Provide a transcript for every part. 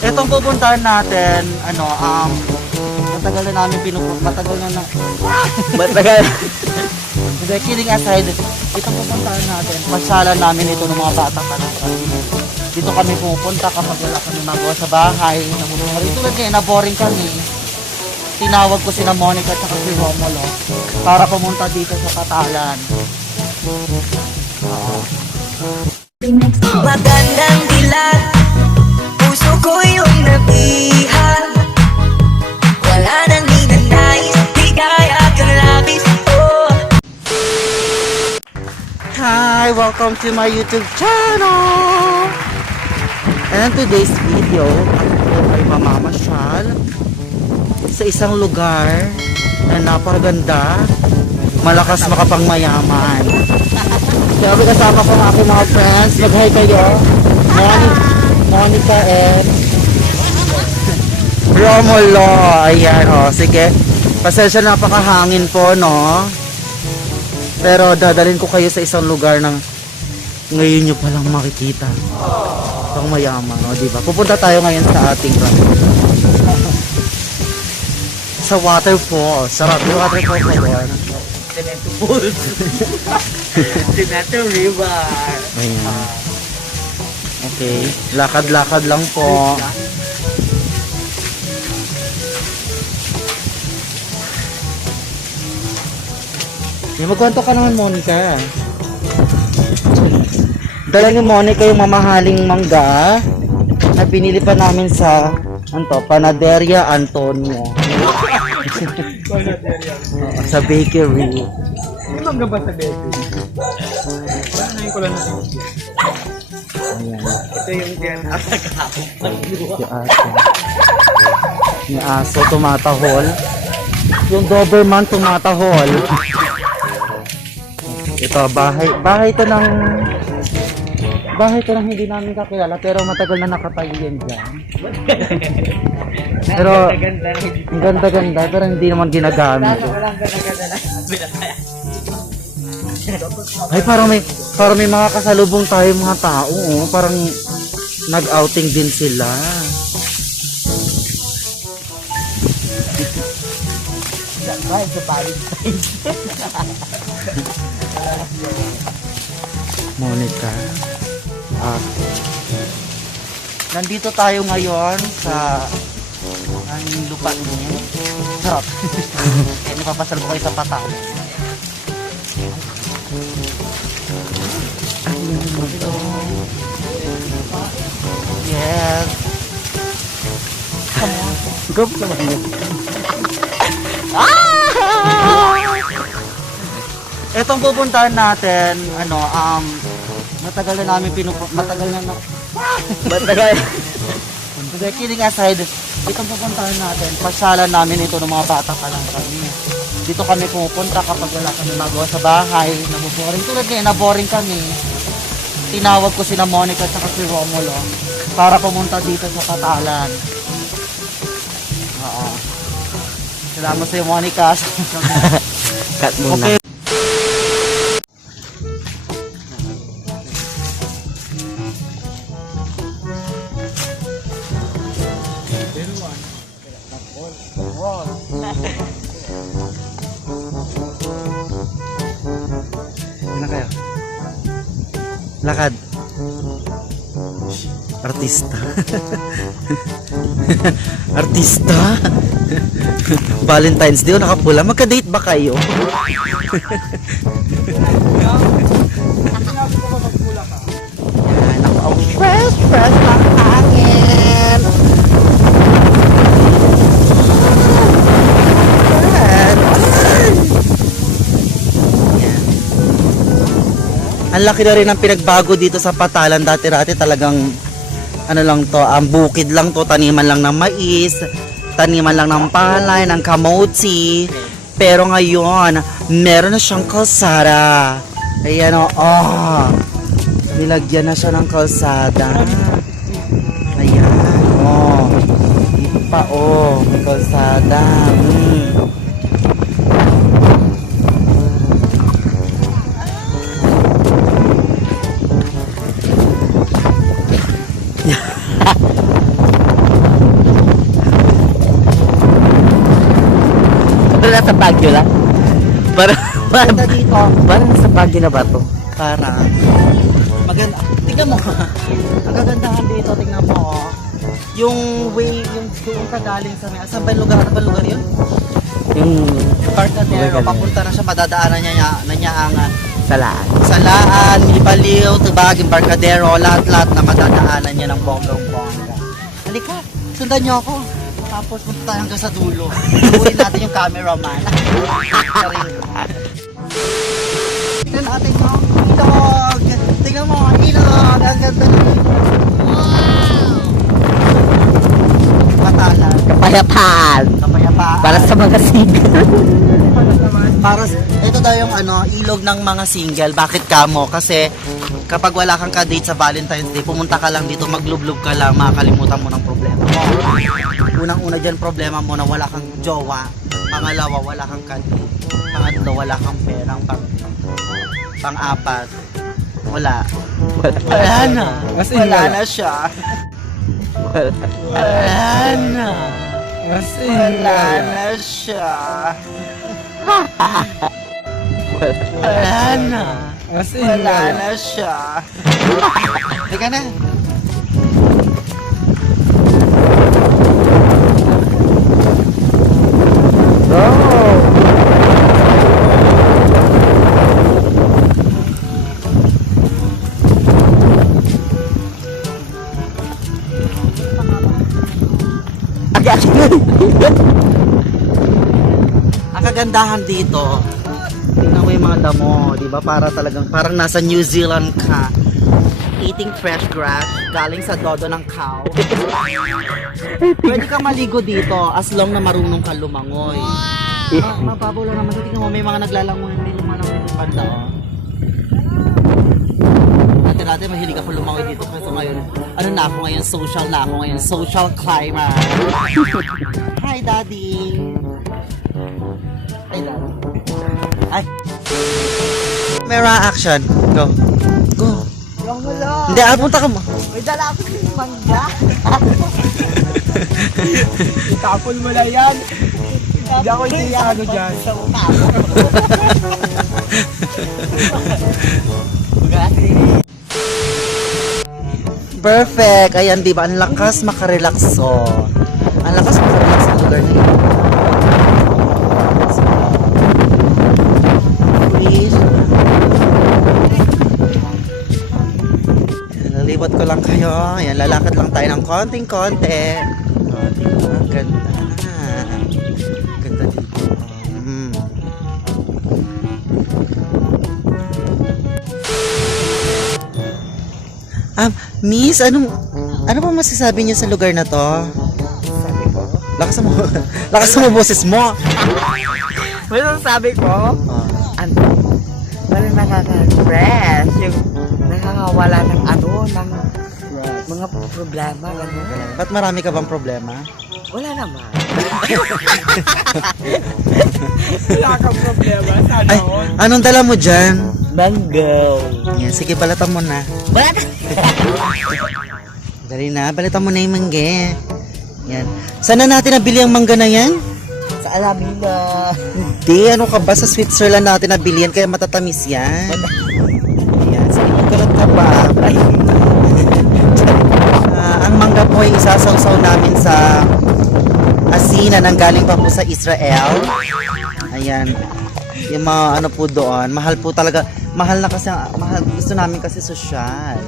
Itong pupuntahan natin, matagal na namin matagal na Matagal. Hindi, kidding aside, itong pupuntahan natin, pasyalan namin ito ng mga bata pa lang kami. Dito kami pupunta kapag wala kami magawa sa bahay. Tulad ngayon, na-boring kami. Tinawag ko sina Monica at si Romulo para pumunta dito sa Patalan. Magandang dilat, puso ko yung nabihan. Wala nang ninanais, di kaya kang labis. Oh. Hi! Welcome to my YouTube channel! And today's video, ako ay mamamasyal sa isang lugar na napakaganda, malakas makapangmayaman. Kaya kasama ko ang aking mga friends. Mag-hi kayo. Monica and Romulo. Ayan, sige. Pasensya, napakahangin po, no? Pero dadalhin ko kayo sa isang lugar ng ngayon nyo palang makikita. Itong mayaman, no? Diba? Pupunta tayo ngayon sa ating sa waterfall. Sarap yung waterfall ko doon. Tinato River. Ayan. Okay. Lakad-lakad lang po. Magkwento ka naman, Monica. Dala ni Monica yung mamahaling mangga na pinili pa namin sa Panaderia Antonio. Sa bakery. Ano bang gaba sa baby? Parang ngayon ko lang natin. Ayan. Ito yung asa kahapon. Si aso. Yung aso tumatahol. Yung Doberman tumatahol. Ito, bahay to ng hindi namin kakilala pero matagal na nakatayo yan dyan. Pero ang ganda-ganda pero hindi naman ginagamit. Ay, parang may mga kasalubong tayo mga tao, oh. Parang nag-outing din sila. Monica. Nandito tayo ngayon sa aming lupa niya. Sarap. Kaya napapasal ko kayo sa Patalan. Yes. Come on. Go sa mga. Etong pupuntahan natin, matagal na namin Matagal. Hindi, kidding aside, itong pupuntahan natin, pasyalan namin ito ng mga bata pa lang kami. Dito kami pupunta kapag wala kami magawa sa bahay, nabuboring. Tulad ngayon, na-boring kami. Tinawag ko sina Monica at si Romulo para pumunta dito sa Patalan. Oo. Salamat sa'yo, Monica. Cut muna. Okay. Na kayo. Lakad. Artista. Artista. Valentine's Day, nakapula. Magka-date ba kayo? Yan, ako. Fresh ng hangin. Ang laki na rin ng pinagbago dito sa Patalan. Dati-rati talagang lang to, bukid lang to, taniman lang ng mais, taniman lang ng palay, ng kamote. Pero ngayon, meron na siyang kalsada. Ayan o, nilagyan na siya ng kalsada. Ayan, dito pa may kalsada. nasa Baguio lang. Parang Ganda dito. nasa Baguio na ba to? Para maganda. Tingnan mo. Ang kagandahan dito, tingnan mo. Oh. Yung way, yung doon ka galing sa may, saan ba yung lugar? Ano ba lugar yun? Yung Cartadero, papunta na siya, madadaanan niya na Nyaangan. salaan. Salaan, Milbaliw, Tubag, Embarcadero, lahat-lahat na madadaanan niya ng bonggang-bongga. Halika, sundan niyo ako. Tapos punta tayo hanggang sa dulo. Uwi natin yung cameraman. Sorry. Tingnan natin yung ilog. Tingnan mo, ilog. Ang ganda ng Patalan. Kapayapaan. Kapayapaan. Para sa mga single. Para ito daw yung ilog ng mga single. Bakit kamo? Kasi kapag wala kang ka-date sa Valentine's Day, pumunta ka lang dito, maglublog ka lang, makakalimutan mo ng problema mo. Unang-una dyan, problema mo na wala kang jowa. Pangalawa, wala kang ka-date. Pangatlo, wala kang perang pang-apat. Wala. Wala na. Wala na siya. Wala na. Wala na siya. Wala na. Wala na siya. Teka na. Ang kagandahan dito, tingnan mo yung mga damo, di ba? Parang nasa New Zealand ka. Eating fresh grass, galing sa dodo ng cow. Pwede kang maligo dito as long na marunong ka lumangoy. Mababaw lang naman. Tingnan mo, may mga naglalangoy, may lumalangoy ng panda, oh. Dati mahilig ako lumangoy dito kasi ngayon, ano na ako ngayon, social climber. Hi, Daddy. Hi, Daddy. Ay. Mera action. Go. Go. Wala. Hindi, punta ka mo. May dala ako ng mangga. Itapon mo na yan. Hindi ako ano dyan. Perfect. Ayan, di ba? Ang lakas makarelax, oh. Ang lakas makarelax sa lugar na yun. Please. Lalibot ko lang kayo. Ayan, lalakad lang tayo ng konting-konti. Oh, di ba? Ang ganda. Ganda dito. Miss, ano ba masasabi niyo sa lugar na to? Sabi ko. Lakas mo boses mo. Well, sabi ko, Oh. parang nakaka-stress. Yung nakakawala ng ng mga problema. Ganun. Ba't marami ka bang problema? Wala naman. Wala kang problema. Sana Ay, all. anong dala mo dyan? Mango. Yan, sige, balatan mo na. What? Dali na, balatan mo na yung mangga. Yan. Saan na natin nabili ang mangga na yan? Sa Alameda. Hindi, ano ka ba? Sa Switzerland natin nabili yan, kaya matatamis yan. Yan, sige, magkalat ka pa. Ang mangga po ay isasawsaw namin sa asin na nanggaling pa po sa Israel. Ayan. Yung mga ano po doon, mahal po talaga. Mahal na kasi, gusto namin kasi sosyal.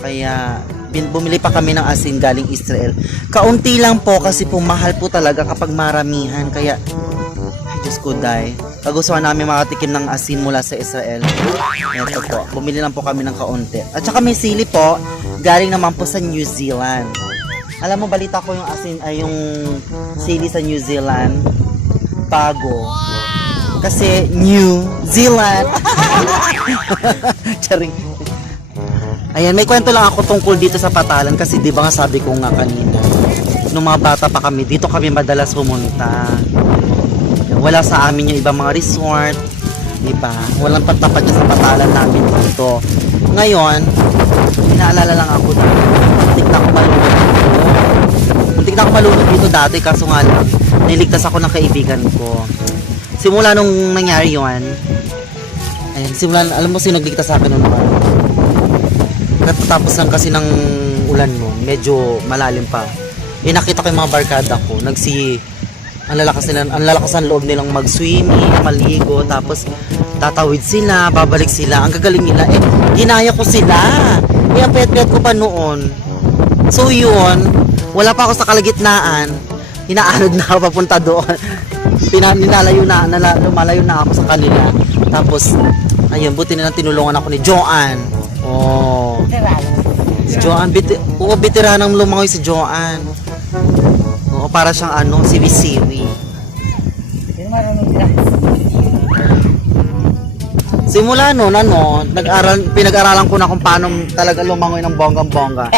Kaya bumili pa kami ng asin galing Israel. Kaunti lang po kasi po mahal po talaga kapag maramihan. Kaya, ay Diyos ko, day. Kagustuhan namin makatikim ng asin mula sa Israel. Ito po, bumili lang po kami ng kaunti. At saka may sili po, galing naman po sa New Zealand. Alam mo, balita ko yung asin, ay yung sili sa New Zealand. Bago. Kasi New Zealand. Charing. Ayan, may kwento lang ako tungkol dito sa Patalan kasi di ba nga sabi ko nga kanina, nung mga bata pa kami, dito kami madalas pumunta. Wala sa amin yung ibang mga resort, di ba? Walang patapat sa Patalan namin dito. Ngayon, inaalala lang ako dito. Muntik na ako malunod dito dati kaso nga lang, niligtas ako ng kaibigan ko. simula nung nangyari yun, ayun, simula, alam mo sino nagligtas sa akin nung naman? Katapos lang kasi ng ulan mo, medyo malalim pa. Eh, nakita ko yung mga barkada ko, ang lalakas ang loob nilang mag-swimming, maligo, tapos tatawid sila, babalik sila, ang gagaling nila. Eh, ginaya ko sila. Eh, ang pet-pet ko pa noon. So yun, wala pa ako sa kalagitnaan, hinaanod na ako papunta doon. Lumalayo na ako sa kanila. Tapos, ayun, buti na lang tinulungan ako ni Joanne. Oh. Si Joanne, bitiranang lumangoy si Joanne. Oo, para siyang siwi-siwi. Simula noon, pinag-aralan ko na kung paano talaga lumangoy ng bonggang-bongga.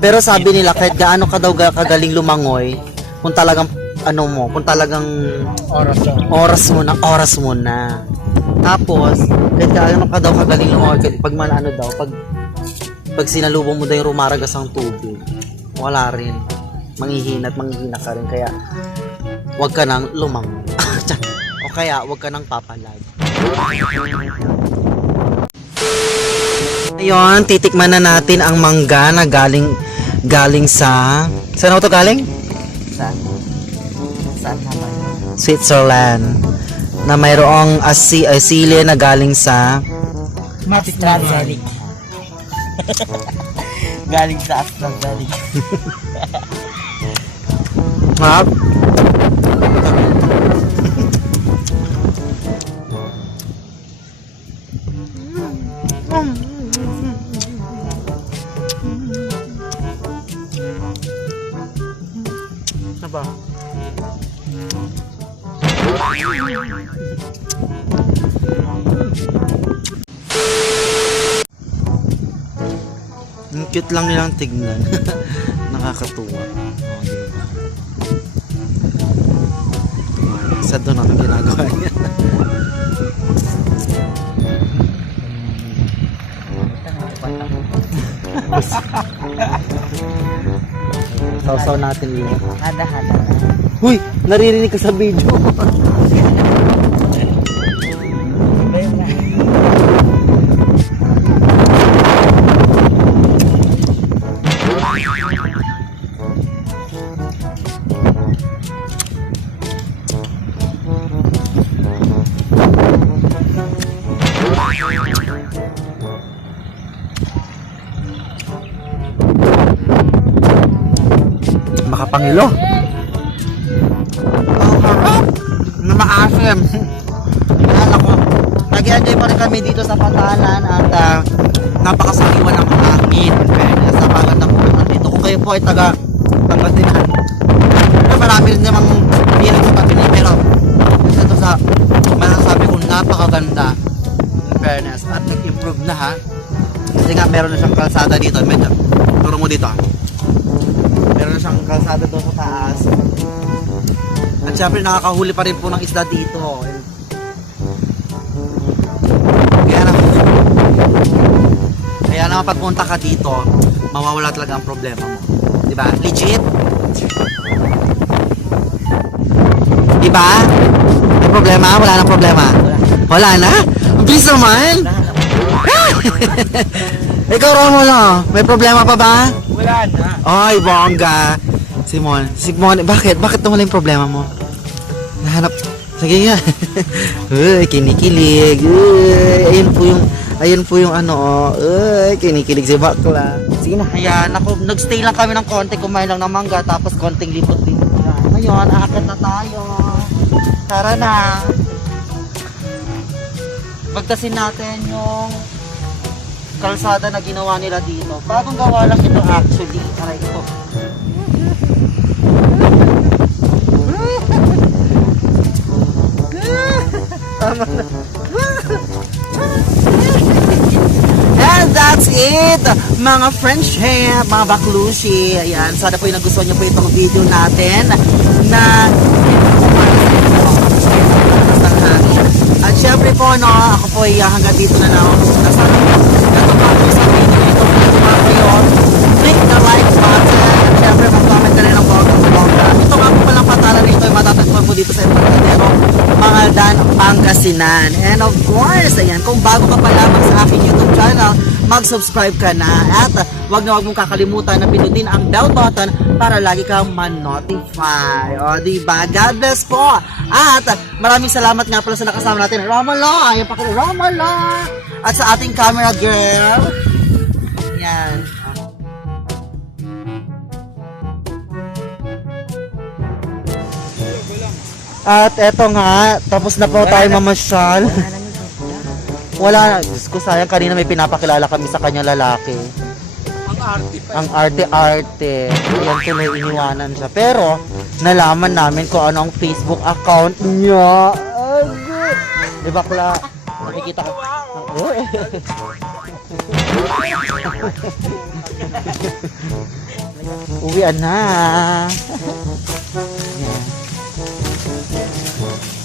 Pero sabi nila, kahit gaano ka daw kagaling lumangoy, kung talagang, kung talagang oras mo na. Tapos, kahit gaano ka daw kagaling lumangoy, pag sinalubong mo daw yung rumaragas ang tubig, wala rin. Manghihina ka rin. Kaya, huwag ka nang lumangoy. O kaya, huwag ka nang papalag. Ayun, titikman na natin ang mangga na galing sa... Saan ako to galing? Saan naman? Switzerland. Na mayroong sili na galing sa... AstraZeneca. Galing sa AstraZeneca. Harap. Apa? Ang cute lang nilang tignan. Nakakatuwa. Sad doon ang ginagawa niya. Sausaw natin yun. Hada-hada. Huy! Naririnig ka sa video. Makapangilo. Na maasim. Ayan ako. Nag-enjoy pa rin kami dito sa Patalan at napakasariwa ng hangin. Kaya sa pagandang puno dito. Kung kayo po ay taga Pangasinan, marami rin namang hirap sa pagkain. Pero isa ito sa masasabi kong napakaganda. In fairness. At nag-improve na ha. Kasi nga meron na siyang kalsada dito. Medyo, turo mo dito. Meron na siyang kalsada doon sa taas. At syempre nakakahuli pa rin po ng isda dito. Kaya naman pagpunta ka dito, mawawala talaga ang problema mo. Diba? Legit? Diba? May problema? Wala nang problema? Wala na? Ang bilis naman! Ikaw Romulo, may problema pa ba? Wala na. Ay, bongga. Simon, bakit? Bakit nawala yung problema mo? Nahanap. Sige nga. Uy, kinikilig. Uy, ayun po yung Uy, kinikilig si bakla. Sige na. Ayan, nagstay lang kami ng konti, kumain lang ng mangga, tapos konting lipot-lipot na. Ngayon, aakit na tayo. Tara na. Pagtasin natin yung kalsada na ginawa nila dito. Bagong gawa lang ito actually. Aray ko. Tama na. And that's it, mga friendship, mga baklushi. Ayan, sana po yung nagustuhan nyo po itong video natin na at syempre po, ako po ay hanggang dito na lang. Sana natutuwa sa video na ito. Click the like button. Syempre, mag-comment ka rin ng bongga. Ito nga po palang Patalan nito ay matatagpuan po dito sa Embarcadero, Mangaldan, pangasinan. And of course, ayan, kung bago ka pa lamang sa aking YouTube channel, mag-subscribe ka na at wag na wag mong kakalimutan na pindutin ang bell button para lagi kang man-notify. O, diba? God bless po! At maraming salamat nga pala sa nakasama natin, Romala! Ayan pa Romala! At sa ating camera girl, yan. At eto nga, tapos na po tayo mamasyal. Wala na. Diyos ko, sayang kanina may pinapakilala kami sa kanyang lalaki. Ang arte pa. Ang arte-arte. Yan tuloy iniwanan siya. Pero, nalaman namin kung ano ang Facebook account niya. Di bakla? Nakikita ko. Uwian na. Yan.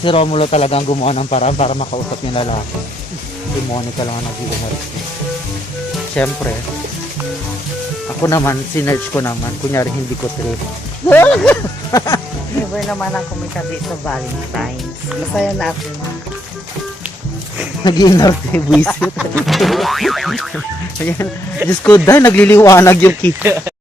Si Romulo talaga ang gumawa ng paraan para makausap yung lalaki. Si Monica lang ang nag-iumaris. Siyempre, ako naman, sinerch ko naman. Kunyari, hindi ko trip. Never naman ako may kabi sa Valentine's. Masaya na ako. Nag-iinarte, buisit. Ayan. Diyos ko, dahil nagliliwanag yung kita.